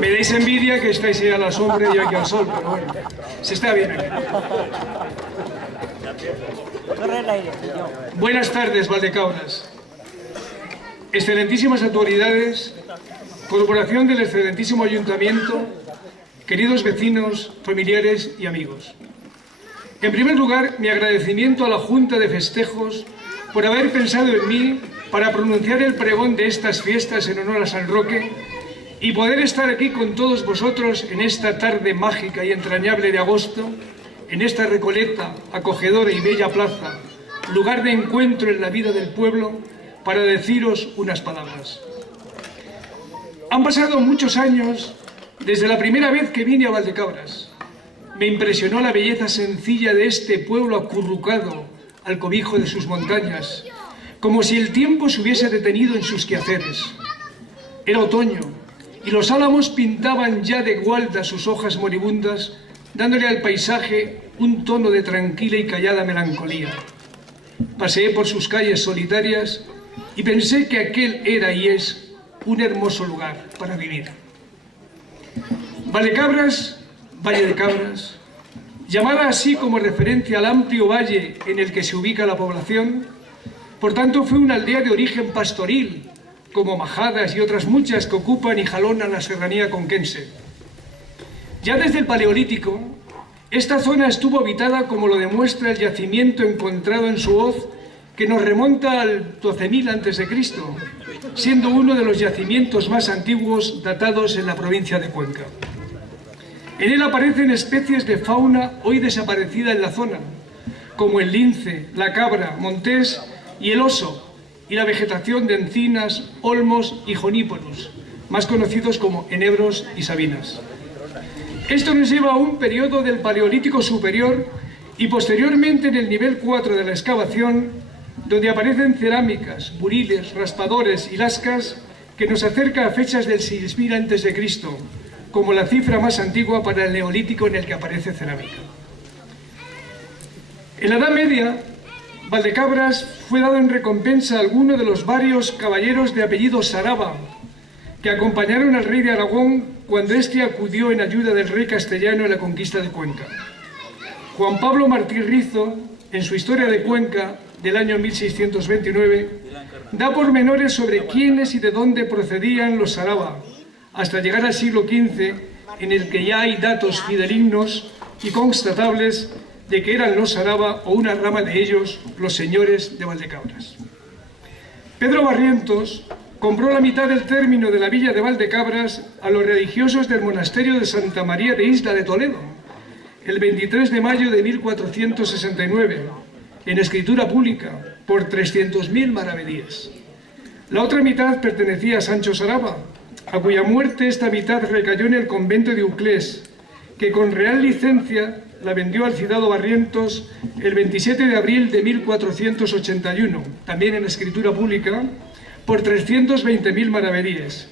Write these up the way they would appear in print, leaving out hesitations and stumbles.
Me dais envidia que estáis ahí a la sombra y yo aquí al sol, pero bueno, se está bien aquí. Buenas tardes, Valdecabras. Excelentísimas autoridades, corporación del excelentísimo ayuntamiento, queridos vecinos, familiares y amigos. En primer lugar, mi agradecimiento a la Junta de Festejos por haber pensado en mí para pronunciar el pregón de estas fiestas en honor a San Roque y poder estar aquí con todos vosotros en esta tarde mágica y entrañable de agosto, en esta Recoleta, acogedora y bella plaza, lugar de encuentro en la vida del pueblo, para deciros unas palabras. Han pasado muchos años desde la primera vez que vine a Valdecabras. Me impresionó la belleza sencilla de este pueblo acurrucado al cobijo de sus montañas, como si el tiempo se hubiese detenido en sus quehaceres. Era otoño, y los álamos pintaban ya de gualda sus hojas moribundas, dándole al paisaje un tono de tranquila y callada melancolía. Paseé por sus calles solitarias y pensé que aquel era y es un hermoso lugar para vivir. Valdecabras, Valle de Cabras, llamada así como referencia al amplio valle en el que se ubica la población, por tanto fue una aldea de origen pastoril, como Majadas y otras muchas que ocupan y jalonan la serranía conquense. Ya desde el Paleolítico, esta zona estuvo habitada como lo demuestra el yacimiento encontrado en su hoz, que nos remonta al 12.000 a.C., siendo uno de los yacimientos más antiguos datados en la provincia de Cuenca. En él aparecen especies de fauna hoy desaparecida en la zona, como el lince, la cabra, montés y el oso, y la vegetación de encinas, olmos y jonípolos, más conocidos como enebros y sabinas. Esto nos lleva a un periodo del Paleolítico superior y posteriormente en el nivel 4 de la excavación, donde aparecen cerámicas, buriles, raspadores y lascas que nos acerca a fechas del 6000 a.C., como la cifra más antigua para el Neolítico en el que aparece cerámica. En la Edad Media, Valdecabras fue dado en recompensa a alguno de los varios caballeros de apellido Saraba, que acompañaron al rey de Aragón cuando éste acudió en ayuda del rey castellano en la conquista de Cuenca. Juan Pablo Martí Rizo, en su Historia de Cuenca del año 1629, da pormenores sobre quiénes y de dónde procedían los Saraba, hasta llegar al siglo XV, en el que ya hay datos fidedignos y constatables de que eran los Saraba o una rama de ellos los señores de Valdecabras. Pedro Barrientos compró la mitad del término de la villa de Valdecabras a los religiosos del monasterio de Santa María de Isla de Toledo, el 23 de mayo de 1469, en escritura pública, por 300.000 maravedíes. La otra mitad pertenecía a Sancho Saraba, a cuya muerte esta mitad recayó en el convento de Uclés, que con real licencia la vendió al citado Barrientos el 27 de abril de 1481, también en escritura pública, por 320.000 maravedíes.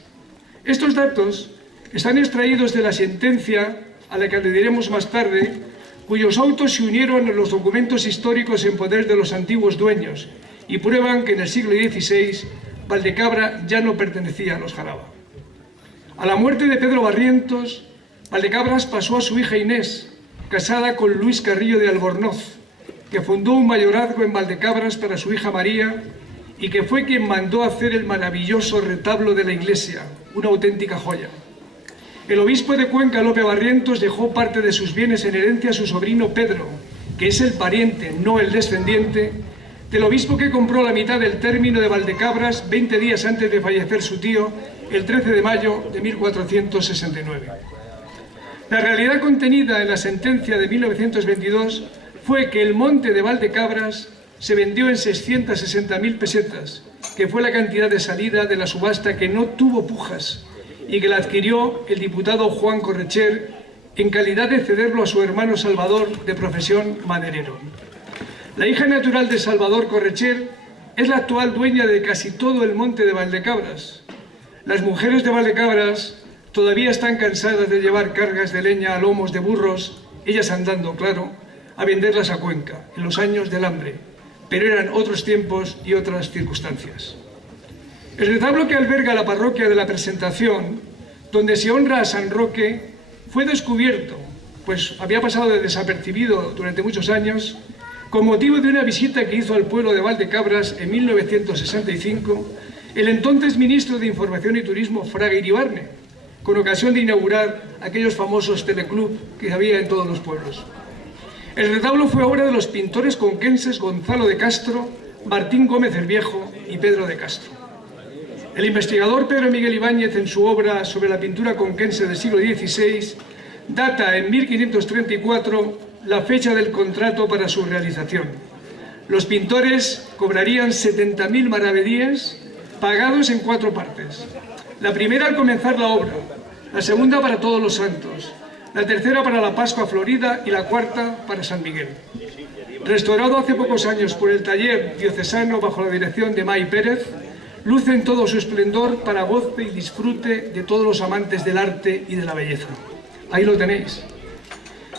Estos datos están extraídos de la sentencia, a la que aludiremos más tarde, cuyos autos se unieron a los documentos históricos en poder de los antiguos dueños y prueban que en el siglo XVI Valdecabra ya no pertenecía a los Jaraba. A la muerte de Pedro Barrientos, Valdecabras pasó a su hija Inés, casada con Luis Carrillo de Albornoz, que fundó un mayorazgo en Valdecabras para su hija María y que fue quien mandó hacer el maravilloso retablo de la iglesia, una auténtica joya. El obispo de Cuenca, Lope Barrientos, dejó parte de sus bienes en herencia a su sobrino Pedro, que es el pariente, no el descendiente, del obispo que compró la mitad del término de Valdecabras 20 días antes de fallecer su tío, el 13 de mayo de 1469. La realidad contenida en la sentencia de 1922 fue que el monte de Valdecabras se vendió en 660.000 pesetas, que fue la cantidad de salida de la subasta que no tuvo pujas y que la adquirió el diputado Juan Correcher en calidad de cederlo a su hermano Salvador, de profesión maderero. La hija natural de Salvador Correcher es la actual dueña de casi todo el monte de Valdecabras. Las mujeres de Valdecabras todavía están cansadas de llevar cargas de leña a lomos de burros, ellas andando, claro, a venderlas a Cuenca, en los años del hambre, pero eran otros tiempos y otras circunstancias. El retablo que alberga la parroquia de la Presentación, donde se honra a San Roque, fue descubierto, pues había pasado de desapercibido durante muchos años, con motivo de una visita que hizo al pueblo de Valdecabras en 1965 el entonces ministro de Información y Turismo, Fraga Iribarne, con ocasión de inaugurar aquellos famosos teleclub que había en todos los pueblos. El retablo fue obra de los pintores conquenses Gonzalo de Castro, Martín Gómez el Viejo y Pedro de Castro. El investigador Pedro Miguel Ibáñez, en su obra sobre la pintura conquense del siglo XVI, data en 1534 la fecha del contrato para su realización. Los pintores cobrarían 70.000 maravedíes, pagados en 4 partes. La primera al comenzar la obra, la segunda para Todos los Santos, la tercera para la Pascua Florida y la cuarta para San Miguel. Restaurado hace pocos años por el taller diocesano bajo la dirección de May Pérez, luce en todo su esplendor para goce y disfrute de todos los amantes del arte y de la belleza. Ahí lo tenéis.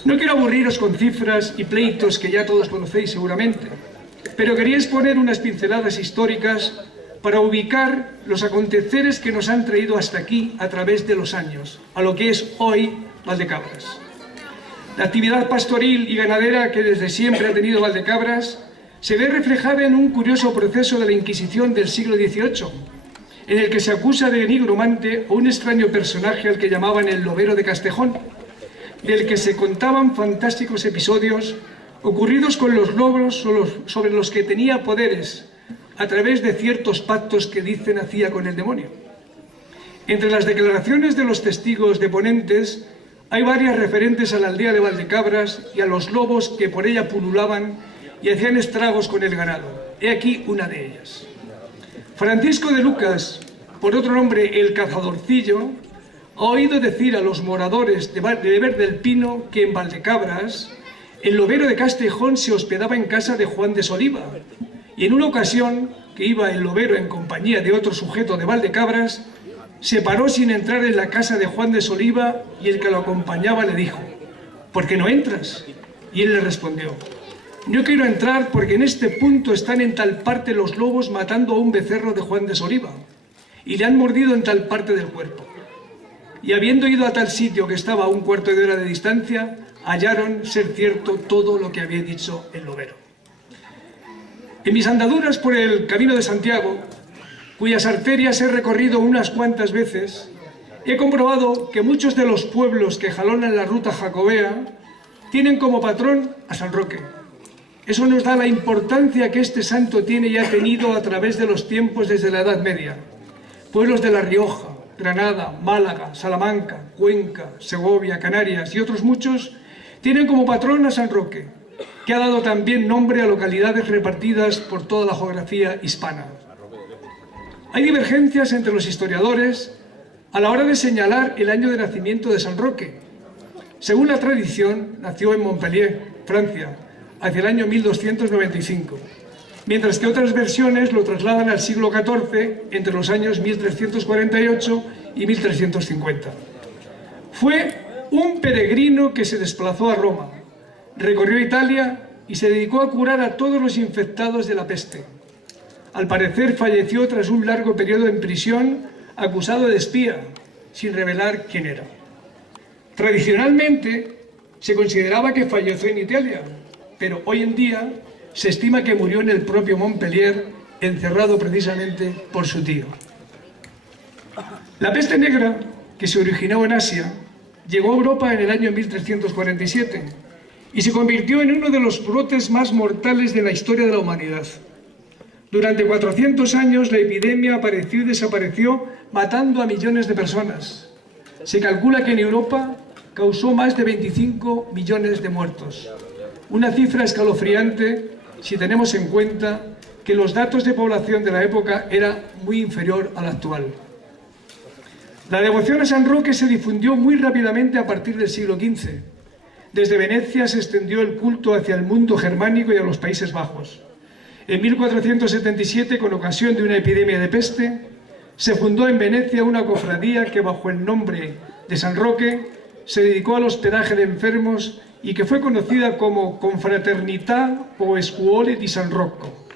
No quiero aburriros con cifras y pleitos que ya todos conocéis seguramente, pero quería exponer unas pinceladas históricas para ubicar los aconteceres que nos han traído hasta aquí a través de los años, a lo que es hoy Valdecabras. La actividad pastoril y ganadera que desde siempre ha tenido Valdecabras se ve reflejada en un curioso proceso de la Inquisición del siglo XVIII, en el que se acusa de nigromante a un extraño personaje al que llamaban el Lobero de Castejón, del que se contaban fantásticos episodios ocurridos con los lobos sobre los que tenía poderes a través de ciertos pactos que dicen hacía con el demonio. Entre las declaraciones de los testigos deponentes hay varias referentes a la aldea de Valdecabras y a los lobos que por ella pululaban y hacían estragos con el ganado. He aquí una de ellas. Francisco de Lucas, por otro nombre el Cazadorcillo, ha oído decir a los moradores de Ver del Pino que en Valdecabras el lobero de Castejón se hospedaba en casa de Juan de Soliva, y en una ocasión que iba el lobero en compañía de otro sujeto de Valdecabras, se paró sin entrar en la casa de Juan de Soliva y el que lo acompañaba le dijo: ¿por qué no entras? Y él le respondió: no quiero entrar porque en este punto están en tal parte los lobos matando a un becerro de Juan de Soliva y le han mordido en tal parte del cuerpo. Y habiendo ido a tal sitio que estaba a un cuarto de hora de distancia, hallaron ser cierto todo lo que había dicho el lobero. En mis andaduras por el Camino de Santiago, cuyas arterias he recorrido unas cuantas veces, he comprobado que muchos de los pueblos que jalonan la ruta jacobea tienen como patrón a San Roque. Eso nos da la importancia que este santo tiene y ha tenido a través de los tiempos desde la Edad Media. Pueblos de La Rioja, Granada, Málaga, Salamanca, Cuenca, Segovia, Canarias y otros muchos tienen como patrón a San Roque, que ha dado también nombre a localidades repartidas por toda la geografía hispana. Hay divergencias entre los historiadores a la hora de señalar el año de nacimiento de San Roque. Según la tradición, nació en Montpellier, Francia, hacia el año 1295, mientras que otras versiones lo trasladan al siglo XIV, entre los años 1348 y 1350. Fue un peregrino que se desplazó a Roma, recorrió Italia y se dedicó a curar a todos los infectados de la peste. Al parecer falleció tras un largo periodo en prisión, acusado de espía, sin revelar quién era. Tradicionalmente se consideraba que falleció en Italia, pero hoy en día se estima que murió en el propio Montpellier, encerrado precisamente por su tío. La peste negra, que se originó en Asia, llegó a Europa en el año 1347 y se convirtió en uno de los brotes más mortales de la historia de la humanidad. Durante 400 años la epidemia apareció y desapareció, matando a millones de personas. Se calcula que en Europa causó más de 25 millones de muertos. Una cifra escalofriante si tenemos en cuenta que los datos de población de la época era muy inferior al actual. La devoción a San Roque se difundió muy rápidamente a partir del siglo XV. Desde Venecia se extendió el culto hacia el mundo germánico y a los Países Bajos. En 1477, con ocasión de una epidemia de peste, se fundó en Venecia una cofradía que, bajo el nombre de San Roque, se dedicó al hospedaje de enfermos y que fue conocida como Confraternità o Scuole di San Rocco.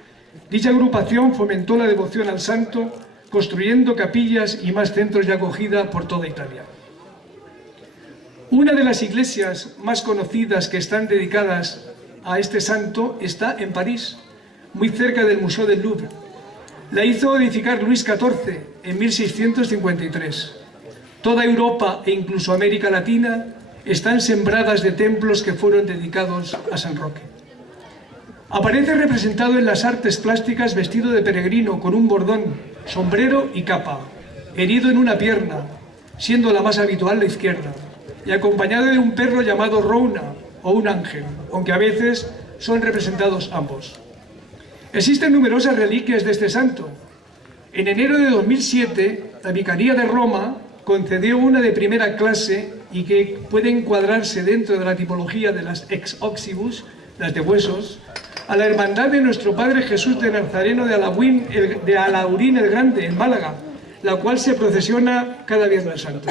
Dicha agrupación fomentó la devoción al santo, construyendo capillas y más centros de acogida por toda Italia. Una de las iglesias más conocidas que están dedicadas a este santo está en París, muy cerca del Museo del Louvre. La hizo edificar Luis XIV en 1653. Toda Europa e incluso América Latina están sembradas de templos que fueron dedicados a San Roque. Aparece representado en las artes plásticas vestido de peregrino con un bordón, sombrero y capa, herido en una pierna, siendo la más habitual la izquierda, y acompañado de un perro llamado Rouna o un ángel, aunque a veces son representados ambos. Existen numerosas reliquias de este santo. En enero de 2007, la Vicaría de Roma concedió una de primera clase y que puede encuadrarse dentro de la tipología de las ex oxibus, las de huesos, a la Hermandad de Nuestro Padre Jesús de Nazareno de Alhaurín el Grande, en Málaga, la cual se procesiona cada Viernes Santo.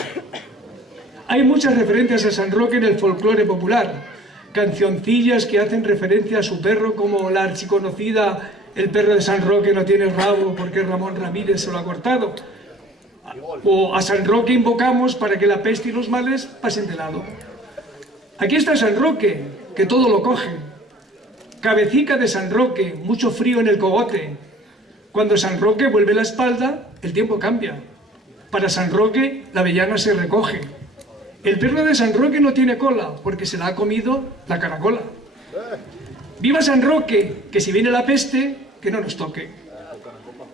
Hay muchas referencias a San Roque en el folclore popular, cancioncillas que hacen referencia a su perro, como la archiconocida "El perro de San Roque no tiene rabo porque Ramón Ramírez se lo ha cortado", o "A San Roque invocamos para que la peste y los males pasen de lado". Aquí está San Roque, que todo lo coge. Cabecica de San Roque, mucho frío en el cogote. Cuando San Roque vuelve la espalda, el tiempo cambia. Para San Roque, la avellana se recoge. El perro de San Roque no tiene cola, porque se la ha comido la caracola. ¡Viva San Roque! Que si viene la peste, que no nos toque.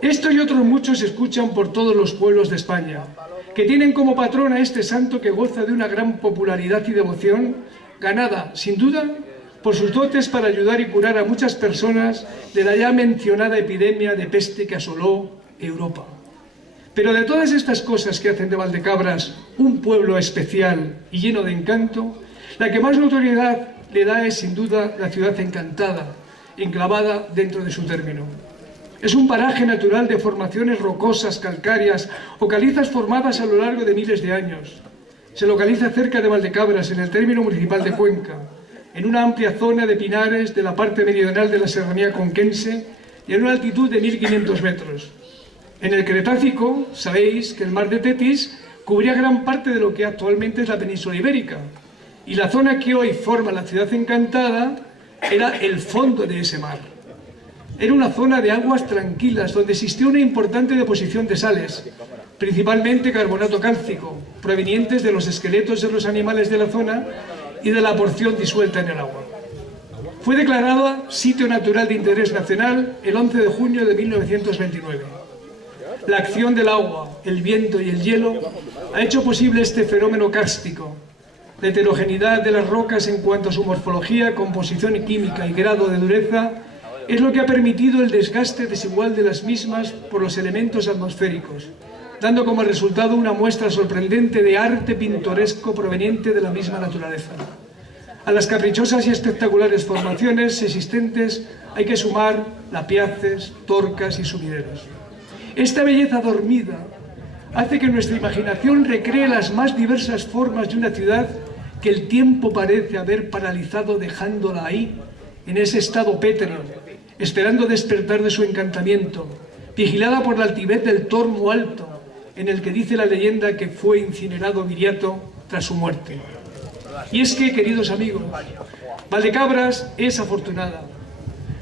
Esto y otros muchos se escuchan por todos los pueblos de España, que tienen como patrón a este santo que goza de una gran popularidad y devoción, ganada, sin duda, por sus dotes para ayudar y curar a muchas personas de la ya mencionada epidemia de peste que asoló Europa. Pero de todas estas cosas que hacen de Valdecabras un pueblo especial y lleno de encanto, la que más notoriedad le da es sin duda la ciudad encantada, enclavada dentro de su término. Es un paraje natural de formaciones rocosas, calcáreas o calizas formadas a lo largo de miles de años. Se localiza cerca de Valdecabras, en el término municipal de Cuenca, en una amplia zona de pinares de la parte meridional de la serranía conquense y en una altitud de 1500 metros. En el Cretácico, sabéis que el mar de Tetis cubría gran parte de lo que actualmente es la península ibérica, y la zona que hoy forma la ciudad encantada era el fondo de ese mar. Era una zona de aguas tranquilas donde existía una importante deposición de sales, principalmente carbonato cálcico, provenientes de los esqueletos de los animales de la zona y de la porción disuelta en el agua. Fue declarada Sitio Natural de Interés Nacional el 11 de junio de 1929. La acción del agua, el viento y el hielo ha hecho posible este fenómeno kárstico. La heterogeneidad de las rocas en cuanto a su morfología, composición química y grado de dureza es lo que ha permitido el desgaste desigual de las mismas por los elementos atmosféricos, dando como resultado una muestra sorprendente de arte pintoresco proveniente de la misma naturaleza. A las caprichosas y espectaculares formaciones existentes hay que sumar lapiaces, torcas y sumideros. Esta belleza dormida hace que nuestra imaginación recree las más diversas formas de una ciudad que el tiempo parece haber paralizado, dejándola ahí, en ese estado pétreo, esperando despertar de su encantamiento, vigilada por la altivez del Tormo Alto, en el que dice la leyenda que fue incinerado Viriato tras su muerte. Y es que, queridos amigos, Valdecabras es afortunada.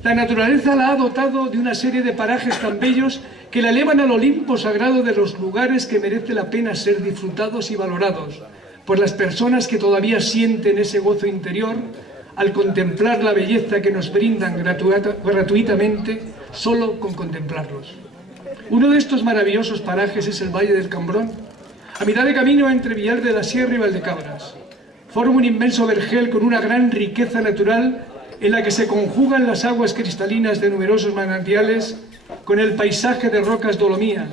La naturaleza la ha dotado de una serie de parajes tan bellos que la elevan al Olimpo sagrado de los lugares que merece la pena ser disfrutados y valorados por las personas que todavía sienten ese gozo interior al contemplar la belleza que nos brindan gratuitamente solo con contemplarlos. Uno de estos maravillosos parajes es el Valle del Cambrón, a mitad de camino entre Villar de la Sierra y Valdecabras. Forma un inmenso vergel con una gran riqueza natural en la que se conjugan las aguas cristalinas de numerosos manantiales con el paisaje de rocas dolomía,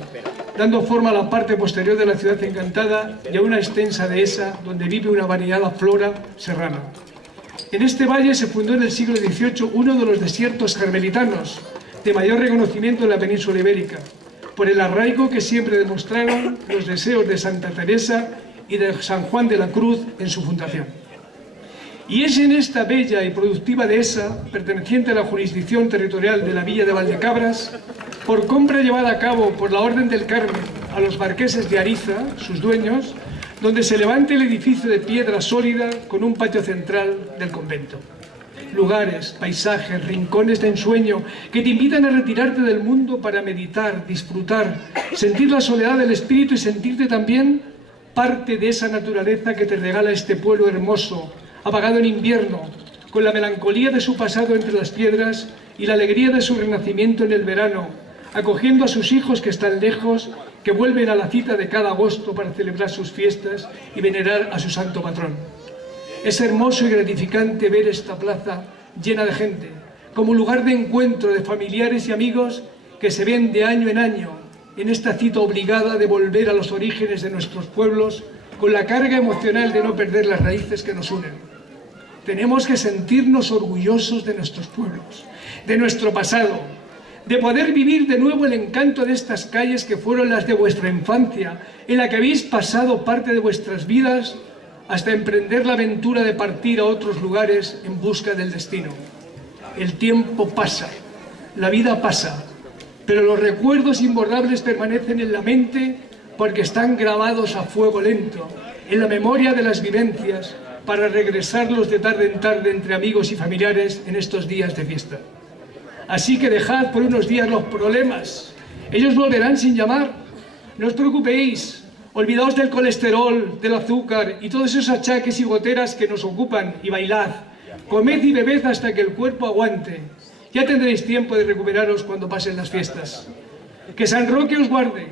dando forma a la parte posterior de la ciudad encantada y a una extensa dehesa donde vive una variada flora serrana. En este valle se fundó en el siglo XVIII uno de los desiertos carmelitanos de mayor reconocimiento en la península ibérica, por el arraigo que siempre demostraron los deseos de Santa Teresa y de San Juan de la Cruz en su fundación. Y es en esta bella y productiva dehesa, perteneciente a la jurisdicción territorial de la villa de Valdecabras, por compra llevada a cabo por la Orden del Carmen a los marqueses de Ariza, sus dueños, donde se levanta el edificio de piedra sólida con un patio central del convento. Lugares, paisajes, rincones de ensueño que te invitan a retirarte del mundo para meditar, disfrutar, sentir la soledad del espíritu y sentirte también parte de esa naturaleza que te regala este pueblo hermoso, apagado en invierno, con la melancolía de su pasado entre las piedras y la alegría de su renacimiento en el verano, acogiendo a sus hijos que están lejos, que vuelven a la cita de cada agosto para celebrar sus fiestas y venerar a su santo patrón. Es hermoso y gratificante ver esta plaza llena de gente, como lugar de encuentro de familiares y amigos que se ven de año en año en esta cita obligada de volver a los orígenes de nuestros pueblos con la carga emocional de no perder las raíces que nos unen. Tenemos que sentirnos orgullosos de nuestros pueblos, de nuestro pasado, de poder vivir de nuevo el encanto de estas calles que fueron las de vuestra infancia, en la que habéis pasado parte de vuestras vidas hasta emprender la aventura de partir a otros lugares en busca del destino. El tiempo pasa, la vida pasa, pero los recuerdos imborrables permanecen en la mente porque están grabados a fuego lento, en la memoria de las vivencias, para regresarlos de tarde en tarde entre amigos y familiares en estos días de fiesta. Así que dejad por unos días los problemas, ellos volverán sin llamar, no os preocupéis, olvidaos del colesterol, del azúcar y todos esos achaques y goteras que nos ocupan y bailad, comed y bebed hasta que el cuerpo aguante, ya tendréis tiempo de recuperaros cuando pasen las fiestas. Que San Roque os guarde,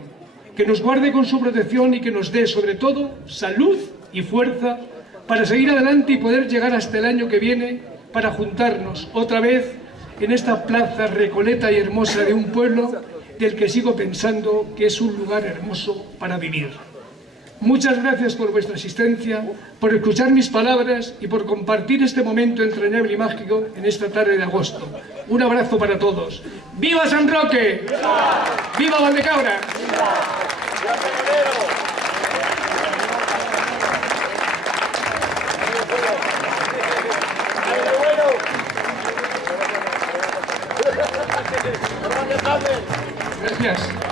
que nos guarde con su protección y que nos dé sobre todo salud y fuerza para seguir adelante y poder llegar hasta el año que viene para juntarnos otra vez en esta plaza recoleta y hermosa de un pueblo del que sigo pensando que es un lugar hermoso para vivir. Muchas gracias por vuestra asistencia, por escuchar mis palabras y por compartir este momento entrañable y mágico en esta tarde de agosto. Un abrazo para todos. ¡Viva San Roque! ¡Viva! ¡Viva Valdecabras! ¡Viva! Gracias.